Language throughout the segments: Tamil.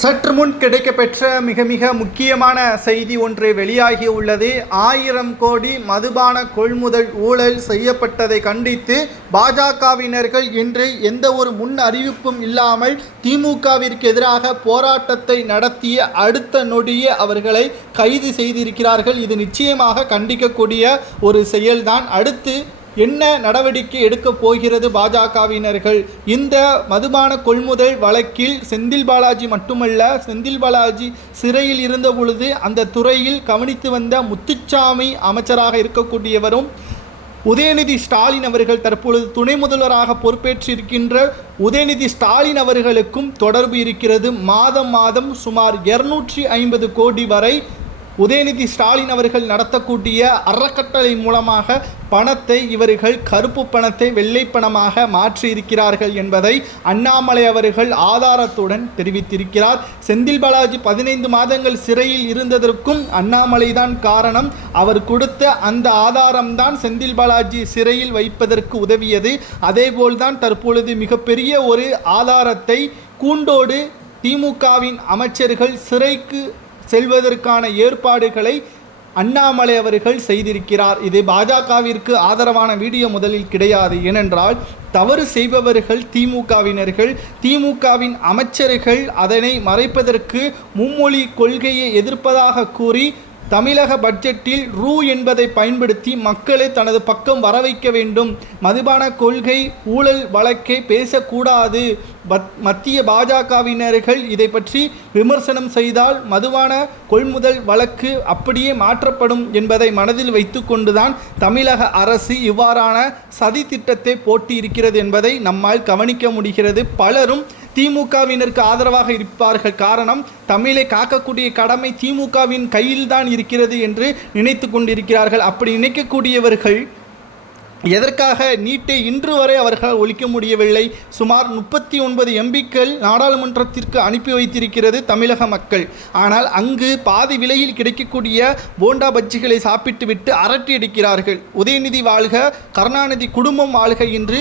சற்று முன் கிடைக்கப்பெற்ற மிக முக்கியமான செய்தி ஒன்று வெளியாகி உள்ளது. 1000 கோடி மதுபான கொள்முதல் ஊழல் செய்யப்பட்டதை கண்டித்து பாஜகவினர்கள் இன்று எந்த ஒரு முன் அறிவிப்பும் இல்லாமல் திமுகவிற்கு எதிராக போராட்டத்தை நடத்திய அடுத்த நொடியே அவர்களை கைது செய்திருக்கிறார்கள். இது நிச்சயமாக கண்டிக்கக்கூடிய ஒரு செயல்தான். அடுத்து என்ன நடவடிக்கை எடுக்கப் போகிறது பாஜகவினர்கள்? இந்த மதுபான கொள்முதல் வழக்கில் செந்தில் பாலாஜி மட்டுமல்ல, செந்தில் பாலாஜி சிறையில் இருந்த பொழுது அந்த துறையில் கவனித்து வந்த முத்துச்சாமி அமைச்சராக இருக்கக்கூடியவரும், உதயநிதி ஸ்டாலின் அவர்கள் தற்பொழுது துணை முதல்வராக பொறுப்பேற்றிருக்கின்ற உதயநிதி ஸ்டாலின் அவர்களுக்கும் தொடர்பு இருக்கிறது. மாதம் சுமார் 250 கோடி வரை உதயநிதி ஸ்டாலின் அவர்கள் நடத்தக்கூடிய அறக்கட்டளை மூலமாக பணத்தை இவர்கள் கருப்பு பணத்தை வெள்ளை பணமாக மாற்றியிருக்கிறார்கள் என்பதை அண்ணாமலை அவர்கள் ஆதாரத்துடன் தெரிவித்திருக்கிறார். செந்தில் பாலாஜி 15 மாதங்கள் சிறையில் இருந்ததற்கும் அண்ணாமலை தான் காரணம். அவர் கொடுத்த அந்த ஆதாரம்தான் செந்தில் பாலாஜி சிறையில் வைப்பதற்கு உதவியது. அதேபோல்தான் தற்பொழுது மிகப்பெரிய ஒரு ஆதாரத்தை கூண்டோடு திமுகவின் அமைச்சர்கள் சிறைக்கு செல்வதற்கான ஏற்பாடுகளை அண்ணாமலை அவர்கள் செய்திருக்கிறார். இது பாஜகவிற்கு ஆதரவான வீடியோ முதலில் கிடையாது. ஏனென்றால் தவறு செய்பவர்கள் திமுகவினர்கள், திமுகவின் அமைச்சர்கள் அதனை மறைப்பதற்கு மும்மொழி கொள்கையை எதிர்ப்பதாக கூறி தமிழக பட்ஜெட்டில் என்பதை பயன்படுத்தி மக்களை தனது பக்கம் வர வைக்க வேண்டும். மதுபான கொள்கை ஊழல் வழக்கை பேசக்கூடாது. மத்திய பாஜகவினர்கள் இதை பற்றி விமர்சனம் செய்தால் மதுபான கொள்முதல் வழக்கு அப்படியே மாற்றப்படும் என்பதை மனதில் வைத்து கொண்டுதான் தமிழக அரசு இவ்வாறான சதி திட்டத்தை போட்டியிருக்கிறது என்பதை நம்மால் கவனிக்க முடிகிறது. பலரும் திமுகவினருக்கு ஆதரவாக இருப்பார்கள். காரணம், தமிழை காக்கக்கூடிய கடமை திமுகவின் கையில்தான் இருக்கிறது என்று நினைத்து கொண்டிருக்கிறார்கள். அப்படி நினைக்கக்கூடியவர்கள் எதற்காக நீட்டை இன்று வரை அவர்கள் ஒழிக்க முடியவில்லை? சுமார் 39 எம்பிக்கள் நாடாளுமன்றத்திற்கு அனுப்பி வைத்திருக்கிறது தமிழக மக்கள். ஆனால் அங்கு பாதி விலையில் கிடைக்கக்கூடிய போண்டா பஜ்ஜிகளை சாப்பிட்டுவிட்டு அரட்டி அடிக்கிறார்கள். உதயநிதி வாழ்க, கருணாநிதி குடும்பம் வாழ்க என்று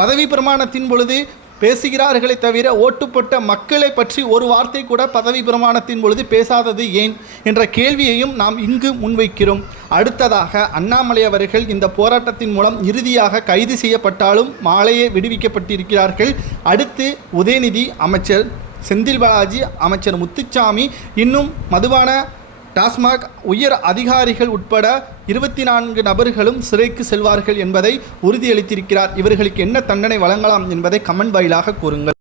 பதவி பிரமாணத்தின் பொழுது பேசுகிறார்களே தவிர ஓட்டுப்பட்ட மக்களை பற்றி ஒரு வார்த்தை கூட பதவி பிரமாணத்தின் பொழுது பேசாதது ஏன் என்ற கேள்வியையும் நாம் இங்கு முன்வைக்கிறோம். அடுத்ததாக அண்ணாமலை அவர்கள் இந்த போராட்டத்தின் மூலம் இறுதியாக கைது செய்யப்பட்டாலும் மாலையே விடுவிக்கப்பட்டிருக்கிறார்கள். அடுத்து உதயநிதி, அமைச்சர் செந்தில் பாலாஜி, அமைச்சர் முத்துச்சாமி, இன்னும் மதுபான டாஸ்மாக் உயர் அதிகாரிகள் உட்பட 24 நபர்களும் சிறைக்கு செல்வார்கள் என்பதை உறுதியளித்திருக்கிறார். இவர்களுக்கு என்ன தண்டனை வழங்கலாம் என்பதை கமெண்ட் வாயிலாக கூறுங்கள்.